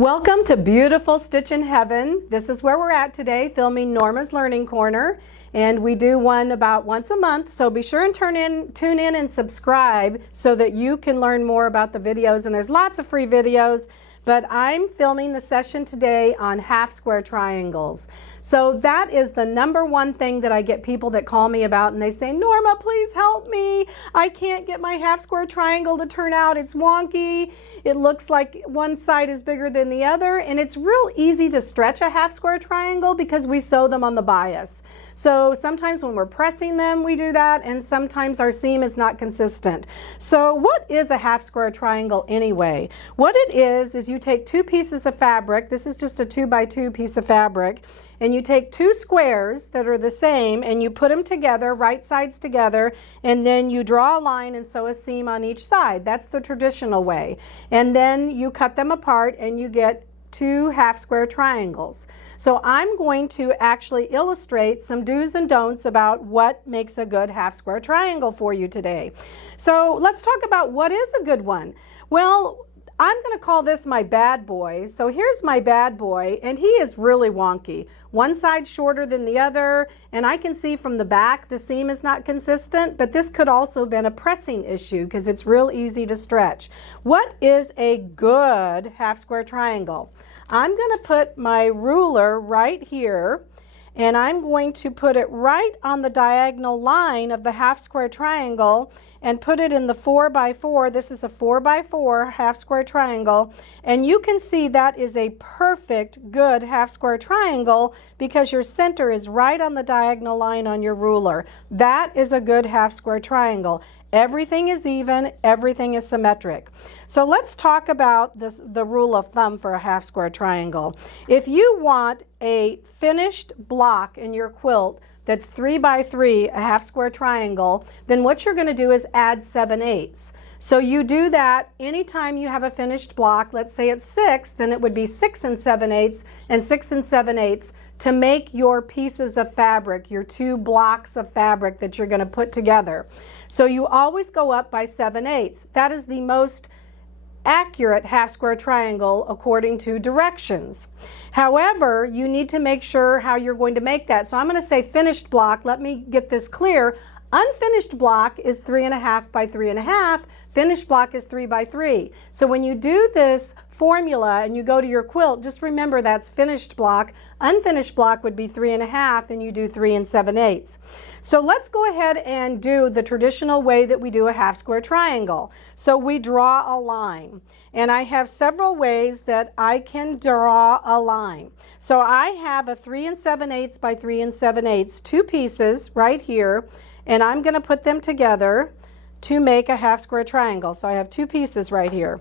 Welcome to beautiful Stitchin Heaven. This is where we're at today, filming Norma's Learning Corner. And we do one about once a month, so be sure and tune in and subscribe so that you can learn more about the videos. And there's lots of free videos, but I'm filming the session today on half-square triangles. So that is the #1 thing that I get people that call me about, and they say, Norma, please help me. I can't get my half-square triangle to turn out. It's wonky. It looks like one side is bigger than the other, and it's real easy to stretch a half-square triangle because we sew them on the bias. So sometimes when we're pressing them, we do that, and sometimes our seam is not consistent. So what is a half-square triangle anyway? What it is you take two pieces of fabric. This is just a 2x2 piece of fabric. And you take two squares that are the same and you put them together, right sides together, and then you draw a line and sew a seam on each side. That's the traditional way. And then you cut them apart and you get two half-square triangles. So I'm going to actually illustrate some do's and don'ts about what makes a good half-square triangle for you today. So let's talk about what is a good one. Well, I'm going to call this my bad boy. So here's my bad boy, and he is really wonky. One side shorter than the other, and I can see from the back the seam is not consistent, but this could also have been a pressing issue because it's real easy to stretch. What is a good half-square triangle? I'm going to put my ruler right here, and I'm going to put it right on the diagonal line of the half-square triangle and put it in the 4x4. This is a 4x4 half-square triangle, and you can see that is a perfect good half-square triangle because your center is right on the diagonal line on your ruler. That is a good half-square triangle. Everything is even, everything is symmetric. So let's talk about the rule of thumb for a half-square triangle. If you want a finished block in your quilt that's 3x3, a half-square triangle, then what you're going to do is add 7/8. So you do that anytime you have a finished block. Let's say it's 6, then it would be 6 7/8 and 6 7/8 to make your pieces of fabric, your two blocks of fabric that you're going to put together. So you always go up by 7/8. That is the most accurate half-square triangle according to directions. However, you need to make sure how you're going to make that. So I'm going to say finished block. Let me get this clear. Unfinished block is 3.5 by 3.5. Finished block is 3x3. So when you do this formula and you go to your quilt, just remember that's finished block. Unfinished block would be 3.5, and you do 3 7/8. So let's go ahead and do the traditional way that we do a half-square triangle. So we draw a line. And I have several ways that I can draw a line. So I have a 3 7/8 by 3 7/8, two pieces right here, and I'm going to put them together to make a half-square triangle. So I have two pieces right here.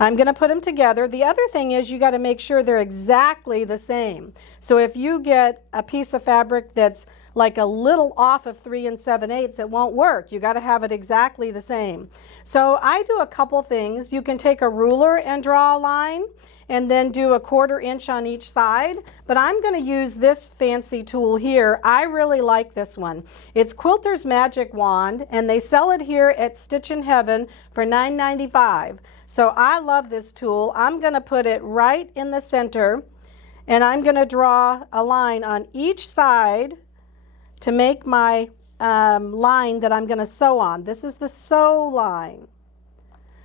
I'm going to put them together. The other thing is you got to make sure they're exactly the same. So if you get a piece of fabric that's like a little off of 3 7/8, it won't work. You got to have it exactly the same. So I do a couple things. You can take a ruler and draw a line and then do 1/4 inch on each side. But I'm going to use this fancy tool here. I really like this one. It's Quilter's Magic Wand, and they sell it here at Stitchin Heaven for $9.95. So I love this tool. I'm going to put it right in the center, and I'm going to draw a line on each side to make my line that I'm going to sew on. This is the sew line.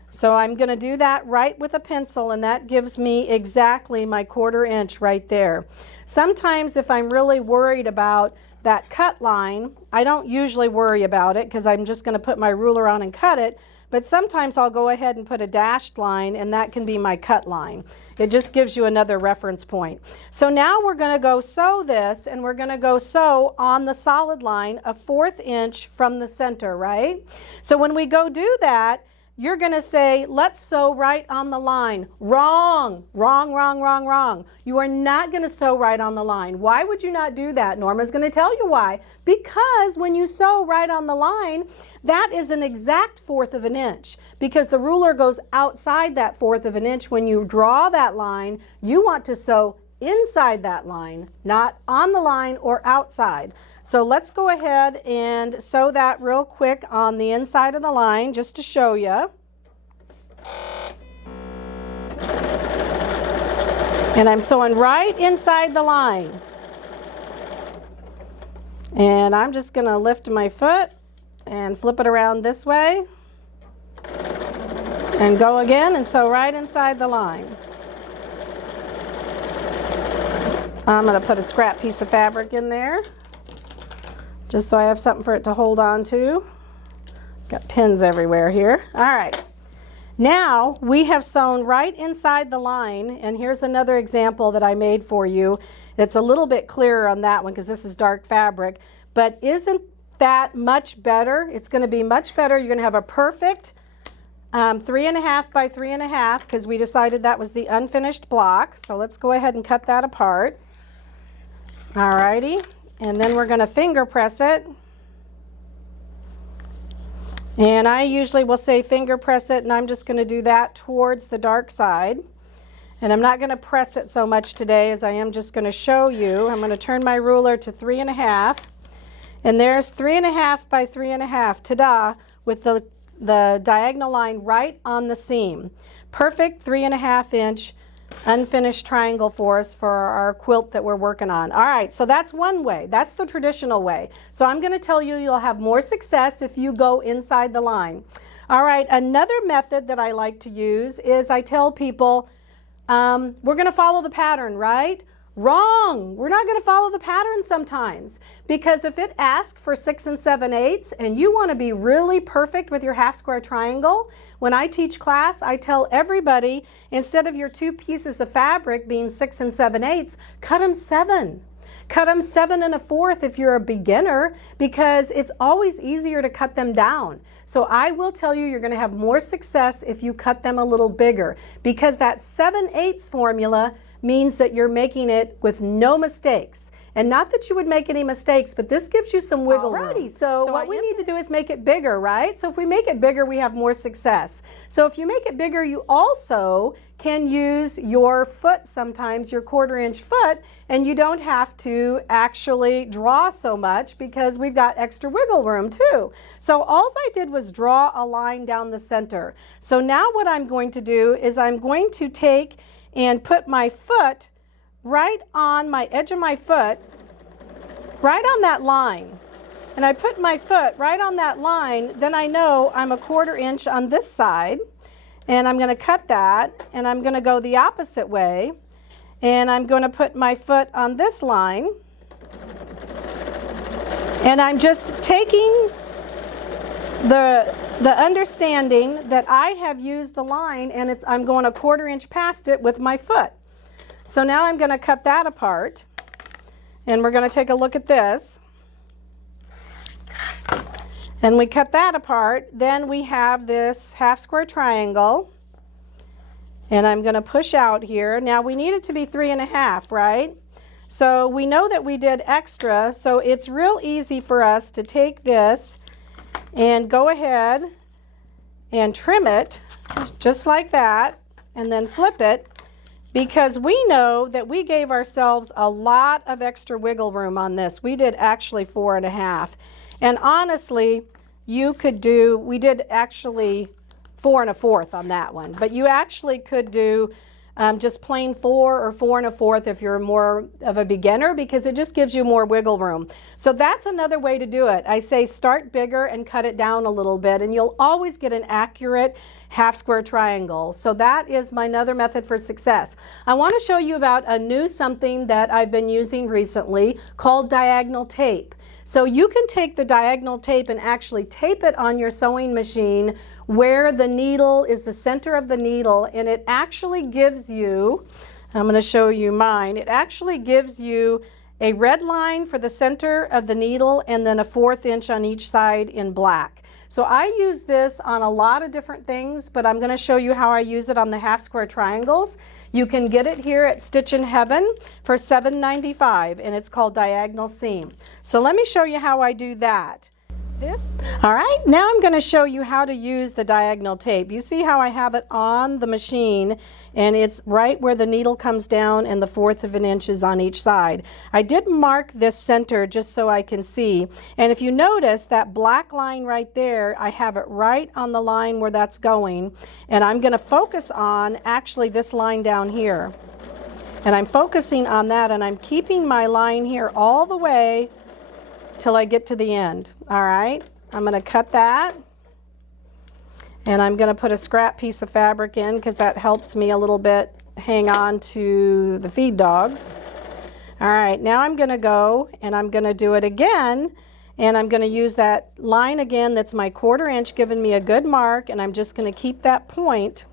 So I'm going to do that right with a pencil, and that gives me exactly my 1/4 inch right there. Sometimes if I'm really worried about that cut line, I don't usually worry about it because I'm just going to put my ruler on and cut it. But sometimes I'll go ahead and put a dashed line, and that can be my cut line. It just gives you another reference point. So now we're going to go sew this, and we're going to go sew on the solid line 1/4 inch from the center, right? So when we go do that, you're going to say, let's sew right on the line. Wrong, wrong, wrong, wrong, wrong. You are not going to sew right on the line. Why would you not do that? Norma's going to tell you why. Because when you sew right on the line, that is an exact 1/4 of an inch. Because the ruler goes outside that 1/4 of an inch. When you draw that line, you want to sew inside that line, not on the line or outside. So let's go ahead and sew that real quick on the inside of the line just to show you. And I'm sewing right inside the line. And I'm just going to lift my foot and flip it around this way. And go again and sew right inside the line. I'm going to put a scrap piece of fabric in there, just so I have something for it to hold on to. Got pins everywhere here. All right. Now we have sewn right inside the line, and here's another example that I made for you. It's a little bit clearer on that one because this is dark fabric, but isn't that much better? It's going to be much better. You're going to have a perfect 3.5 by 3.5 because we decided that was the unfinished block. So let's go ahead and cut that apart. All righty, and then we're going to finger press it. And I usually will say finger press it, and I'm just going to do that towards the dark side. And I'm not going to press it so much today as I am just going to show you. I'm going to turn my ruler to 3.5. And there's 3.5 by 3.5, ta-da, with the diagonal line right on the seam. Perfect 3.5 inch unfinished triangle for us for our quilt that we're working on. All right, so that's one way. That's the traditional way. So I'm going to tell you you'll have more success if you go inside the line. All right, another method that I like to use is I tell people we're going to follow the pattern, right? Wrong. We're not going to follow the pattern sometimes, because if it asks for 6 7/8 and you want to be really perfect with your half square triangle, when I teach class, I tell everybody instead of your 2 pieces of fabric being 6 7/8, cut them 7. Cut them 7 1/4 if you're a beginner, because it's always easier to cut them down. So I will tell you you're going to have more success if you cut them a little bigger, because that 7/8 formula means that you're making it with no mistakes. And not that you would make any mistakes, but this gives you some wiggle room. So what we need to do is make it bigger, right? So if we make it bigger, we have more success. So if you make it bigger, you also can use your foot sometimes, your 1/4 inch foot, and you don't have to actually draw so much because we've got extra wiggle room too. So all I did was draw a line down the center. So now what I'm going to do is I'm going to take and put my foot right on my edge of my foot, right on that line. And I put my foot right on that line, then I know I'm a 1/4 inch on this side, and I'm going to cut that, and I'm going to go the opposite way, and I'm going to put my foot on this line, and I'm just taking the understanding that I have used the line, and I'm going a 1/4 inch past it with my foot. So now I'm going to cut that apart, and we're going to take a look at this. And we cut that apart, then we have this half square triangle, and I'm going to push out here. Now we need it to be 3.5, right? So we know that we did extra, so it's real easy for us to take this and go ahead and trim it just like that, and then flip it, because we know that we gave ourselves a lot of extra wiggle room on this. We did actually 4.5, and honestly we did actually 4 1/4 on that one, but you actually could do just plain 4 or 4 1/4 if you're more of a beginner, because it just gives you more wiggle room. So that's another way to do it. I say start bigger and cut it down a little bit, and you'll always get an accurate half square triangle. So that is my another method for success. I want to show you about a new something that I've been using recently called diagonal tape. So you can take the diagonal tape and actually tape it on your sewing machine where the needle is the center of the needle, and it actually gives you, I'm going to show you mine, it actually gives you a red line for the center of the needle and then a 1/4 inch on each side in black. So I use this on a lot of different things, but I'm going to show you how I use it on the half square triangles. You can get it here at Stitchin Heaven for $7.95, and it's called diagonal seam. So let me show you how I do that. All right, now I'm going to show you how to use the diagonal tape. You see how I have it on the machine, and it's right where the needle comes down and the 1/4 of an inch is on each side. I did mark this center just so I can see, and if you notice that black line right there, I have it right on the line where that's going, and I'm going to focus on actually this line down here. And I'm focusing on that, and I'm keeping my line here all the way till I get to the end. All right, I'm going to cut that, and I'm going to put a scrap piece of fabric in because that helps me a little bit hang on to the feed dogs. All right, now I'm going to go and I'm going to do it again, and I'm going to use that line again that's my 1/4 inch, giving me a good mark, and I'm just going to keep that point.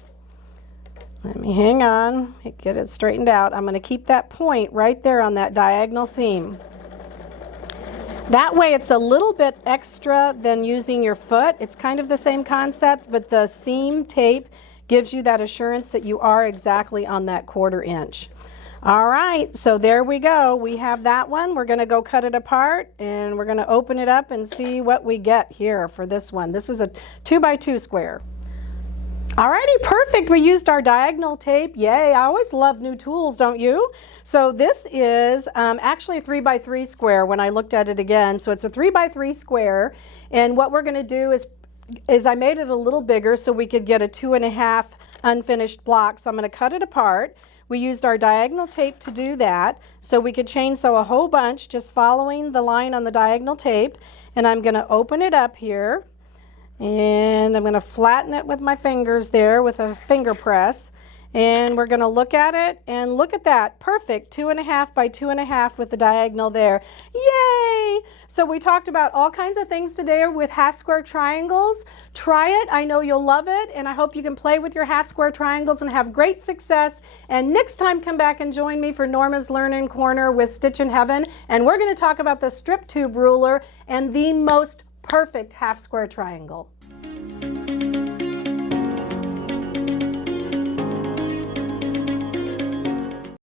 Let me hang on, get it straightened out. I'm going to keep that point right there on that diagonal seam. That way it's a little bit extra than using your foot. It's kind of the same concept, but the seam tape gives you that assurance that you are exactly on that 1/4 inch. All right, so there we go. We have that one. We're going to go cut it apart, and we're going to open it up and see what we get here for this one. This is a 2x2 square. Alrighty, perfect. We used our diagonal tape. Yay, I always love new tools, don't you? So this is actually a 3x3 square when I looked at it again. So it's a 3x3 square, and what we're going to do is I made it a little bigger so we could get a 2.5 unfinished block. So I'm going to cut it apart. We used our diagonal tape to do that, so we could chainsaw a whole bunch just following the line on the diagonal tape. And I'm going to open it up here, and I'm going to flatten it with my fingers there with a finger press. And we're going to look at it, and look at that. Perfect. 2.5 by 2.5 with the diagonal there. Yay! So we talked about all kinds of things today with half-square triangles. Try it. I know you'll love it, and I hope you can play with your half-square triangles and have great success. And next time, come back and join me for Norma's Learning Corner with Stitchin Heaven, and we're going to talk about the strip tube ruler and the most perfect half-square triangle.